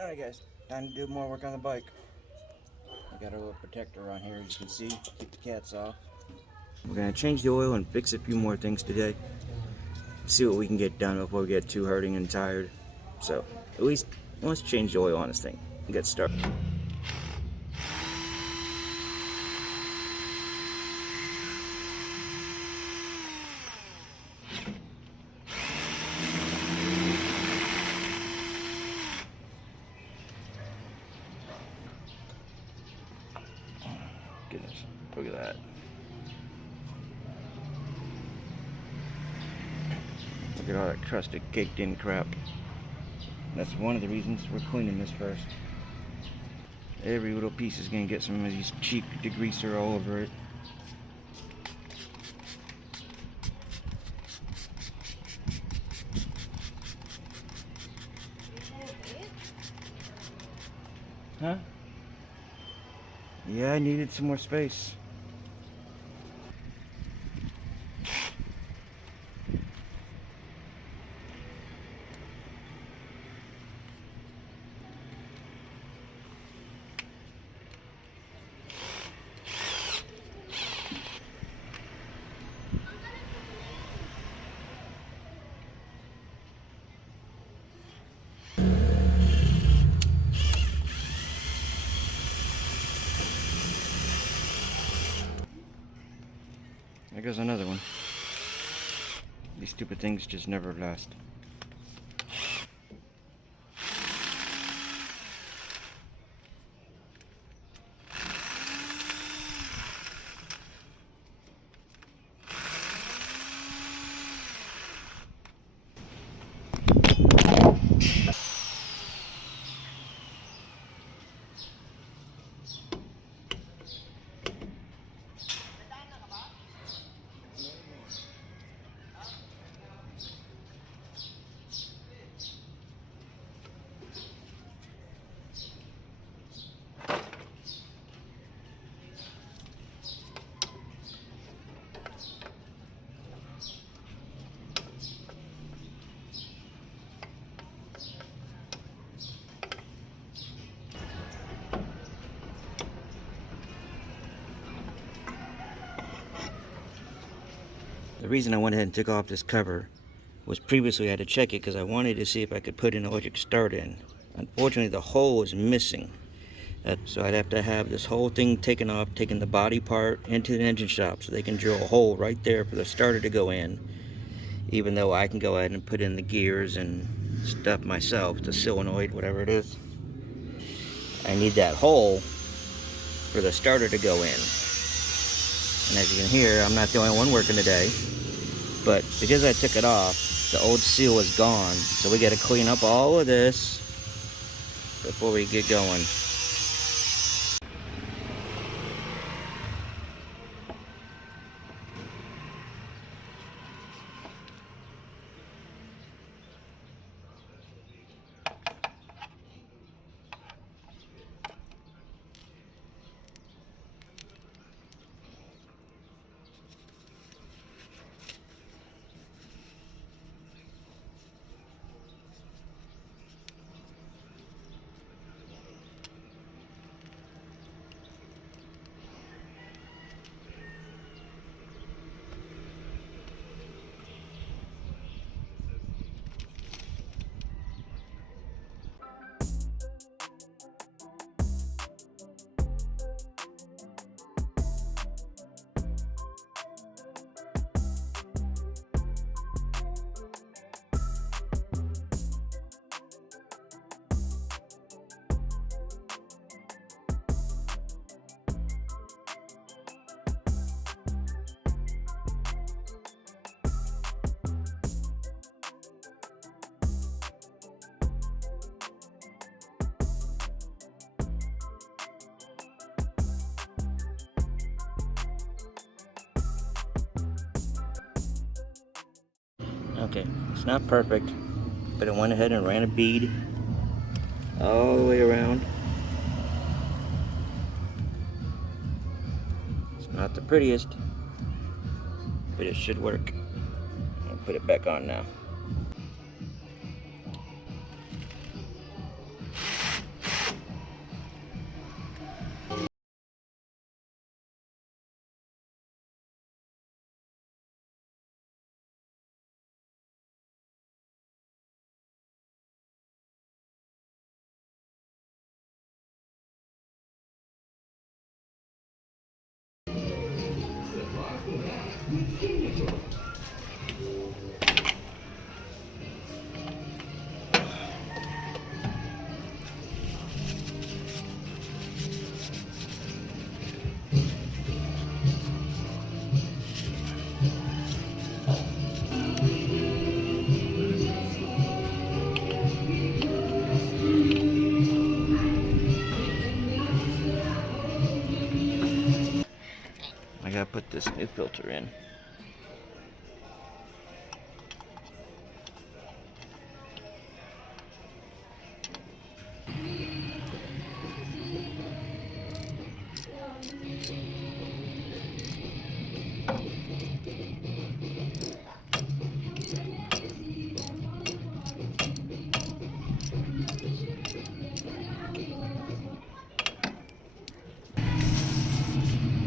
Alright guys, time to do more work on the bike. I got a little protector on here, as you can see, keep the cats off. We're going to change the oil and fix a few more things today. See what we can get done before we get too hurting and tired. So, at least, let's change the oil on this thing and get started. Goodness, look at that. Look at all that crusted, caked in crap. That's one of the reasons we're cleaning this first. Every little piece is going to get some of these cheap degreaser all over it. Huh? Yeah, I needed some more space. There goes another one. These stupid things just never last. The reason I went ahead and took off this cover was previously I had to check it because I wanted to see if I could put an electric start in. Unfortunately, the hole is missing. So I'd have to have this whole thing taken off, taking the body part into the engine shop so they can drill a hole right there for the starter to go in. Even though I can go ahead and put in the gears and stuff myself, the solenoid, whatever it is. I need that hole for the starter to go in. And as you can hear, I'm not the only one working today. But because I took it off, the old seal is gone. So we got to clean up all of this before we get going. Okay, it's not perfect, but I went ahead and ran a bead all the way around. It's not the prettiest, but it should work. I'll put it back on now. put this new filter in.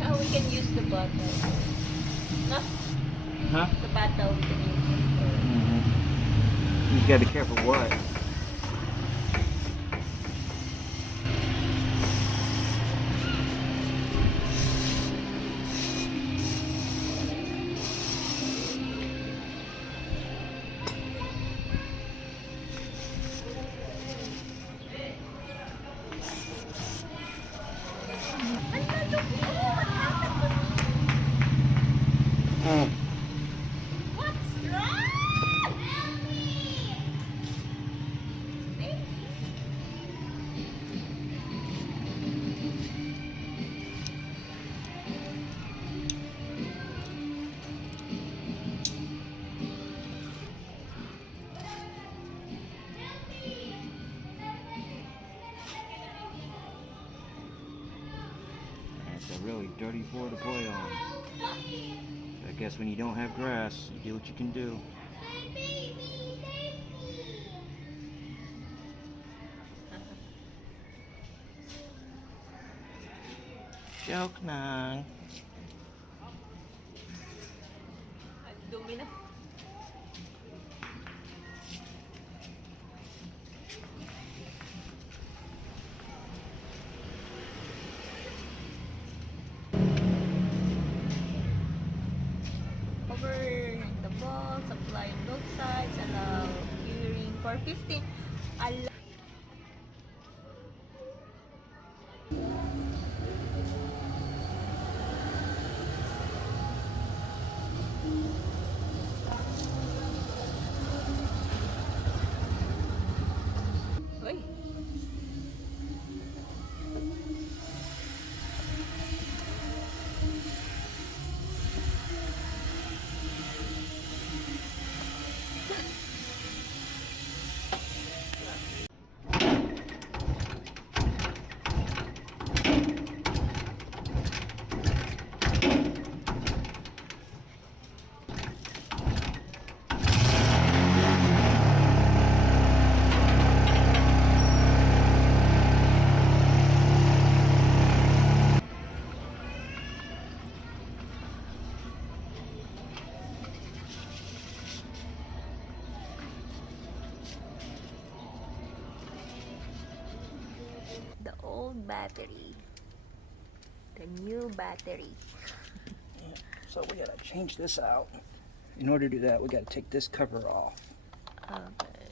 Now we can use the bottle. No? Huh? The bottle we can use. You gotta be careful what. What's wrong? It's a really dirty floor to play on. I guess when you don't have grass, you do what you can do. Joke lang. Ang dumi na. Cover the ball, supply on both sides, allow curing for 15. Allow. Uy. The old battery. The new battery. Yeah, so we gotta change this out. In order to do that, we gotta take this cover off. Okay.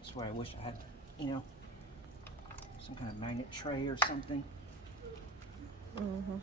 That's why I wish I had, you know, some kind of magnet tray or something. Mm-hmm.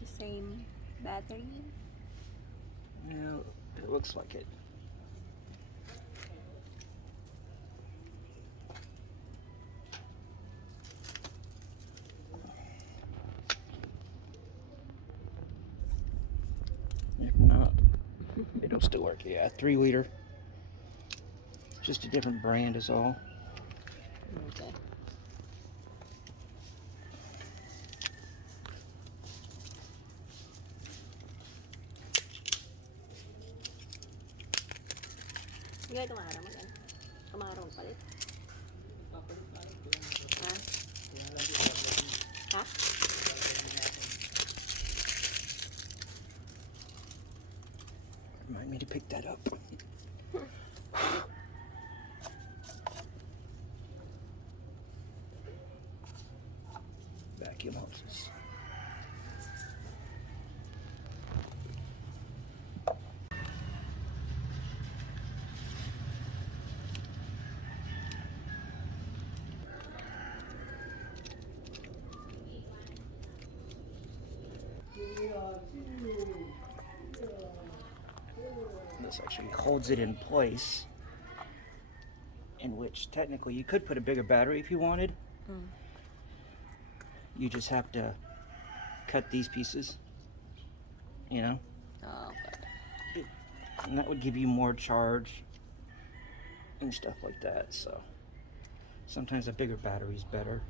The same battery. Yeah, it looks like it. If not, it'll still work. Yeah, 3 liter. Just a different brand is all. Okay. Gaya ito nga naman yan. Kamarong palit. Ha? Ha? Remind me to pick that up. Vacuum hoses. This actually holds it in place, in which technically you could put a bigger battery if you wanted. You just have to cut these pieces, you know, Oh, okay. and that would give you more charge and stuff like that. So sometimes a bigger battery is better.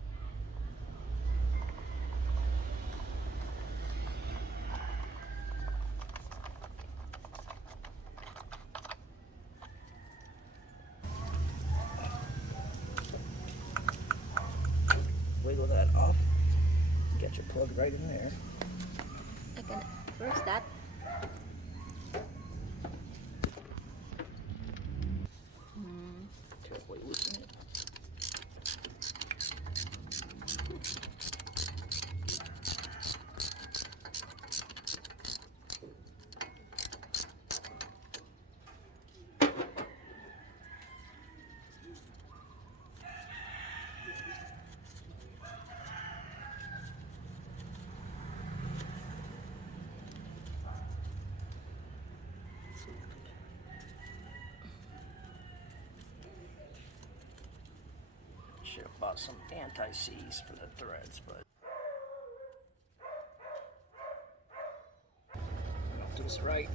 Wiggle that off. Get your plug right in there. I can. Where's that? Carefully loosen it. Should have bought some anti-seize for the threads, but I'll do this right.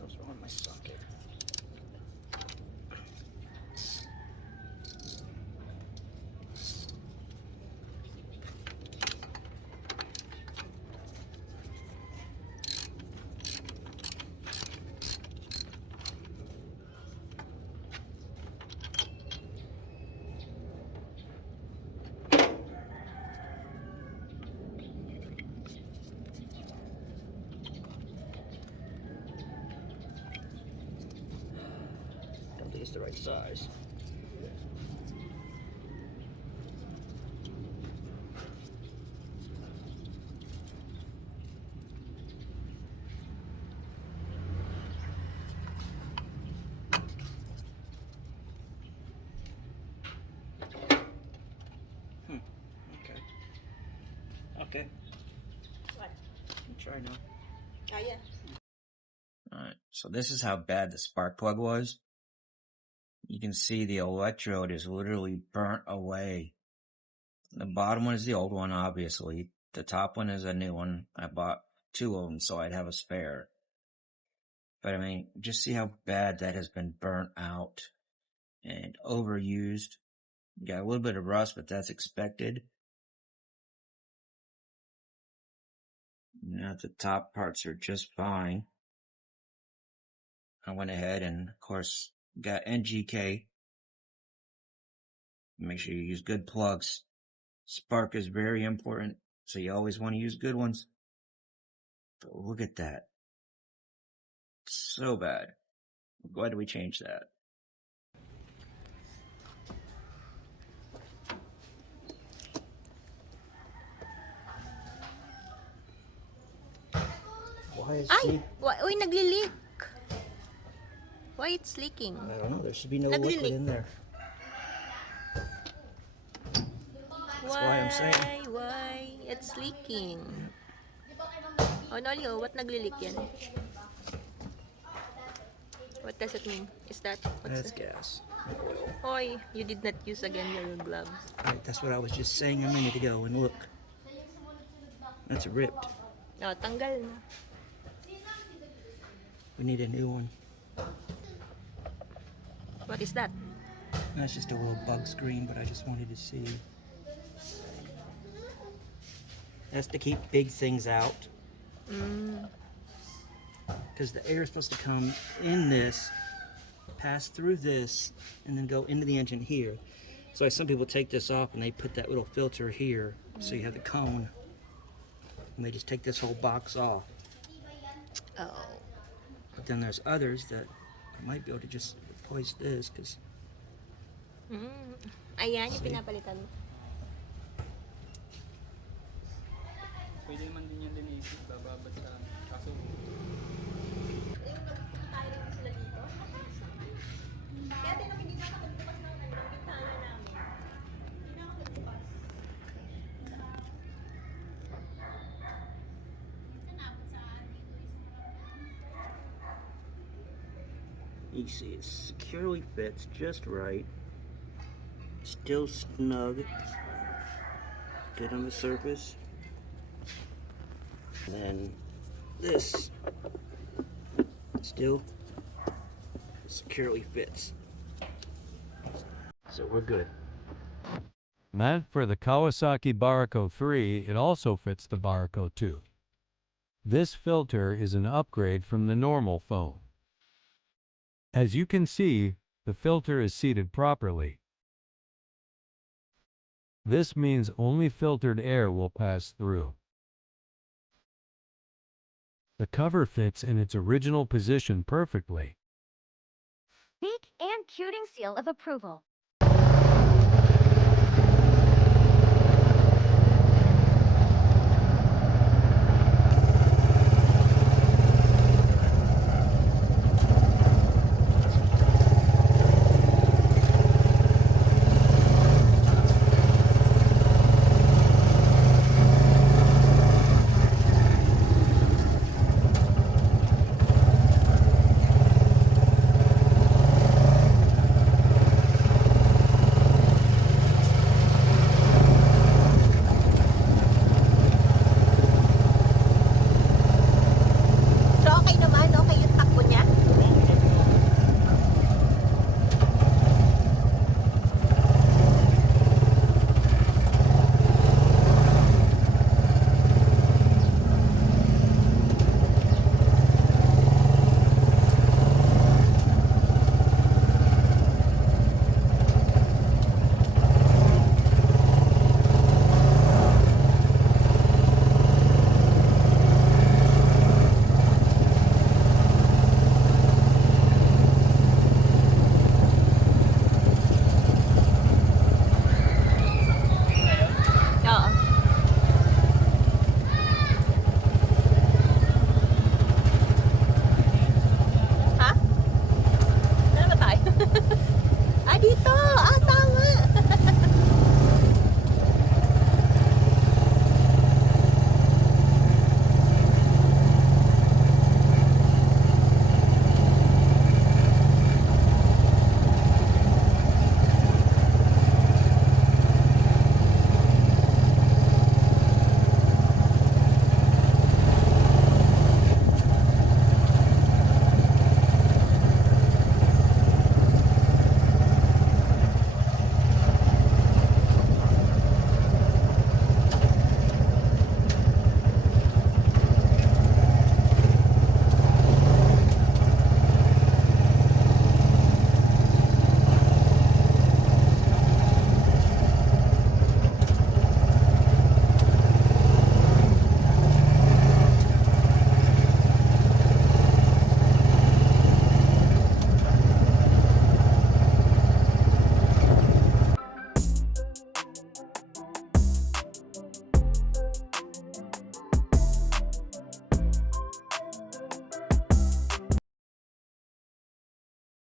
Goes on my socket. Don't think it's the right size. Okay. Okay. What? Try now. Ah, yeah. Alright, so this is how bad the spark plug was. You can see the electrode is literally burnt away. The bottom one is the old one, obviously. The top one is a new one. I bought two of them so I'd have a spare. But I mean, just see how bad that has been burnt out and overused. Got a little bit of rust, but that's expected. Now the top parts are just fine. I went ahead and, of course, got NGK. Make sure you use good plugs. Spark is very important, so you always want to use good ones. But look at that. So bad. Why did we change that? Why is Ay! it? Uy, nagli-leak. Why it's leaking? I don't know. There should be no Nagli-leak. liquid in there. That's why I'm saying. Why? It's leaking. Oh, Nolio, what nagli-leak yan? What does it mean? Is that... That's gas. Hoy, you did not use again your gloves. Right, that's what I was just saying a minute ago. And look. That's ripped. Oh, tanggal na. We need a new one. What is that? That's just a little bug screen, but I just wanted to see. That's to keep big things out. Because the air is supposed to come in this, pass through this, and then go into the engine here. So some people take this off and they put that little filter here, so you have the cone. And they just take this whole box off. Oh. But then there's others that I might be able to just replace this, because... Ayan, yung pinapalitan mo. Pwede naman din yan din isip, bababad sa kaso. Kaya tinong hindi na makagbukas ng bintana namin. Hindi na makagbukas. You see, it securely fits just right. Still snug. Good on the surface. And then this still securely fits. So we're good. Meant for the Kawasaki Barako III, it also fits the Barako II. This filter is an upgrade from the normal foam. As you can see, the filter is seated properly. This means only filtered air will pass through. The cover fits in its original position perfectly. BiikandKuting seal of approval.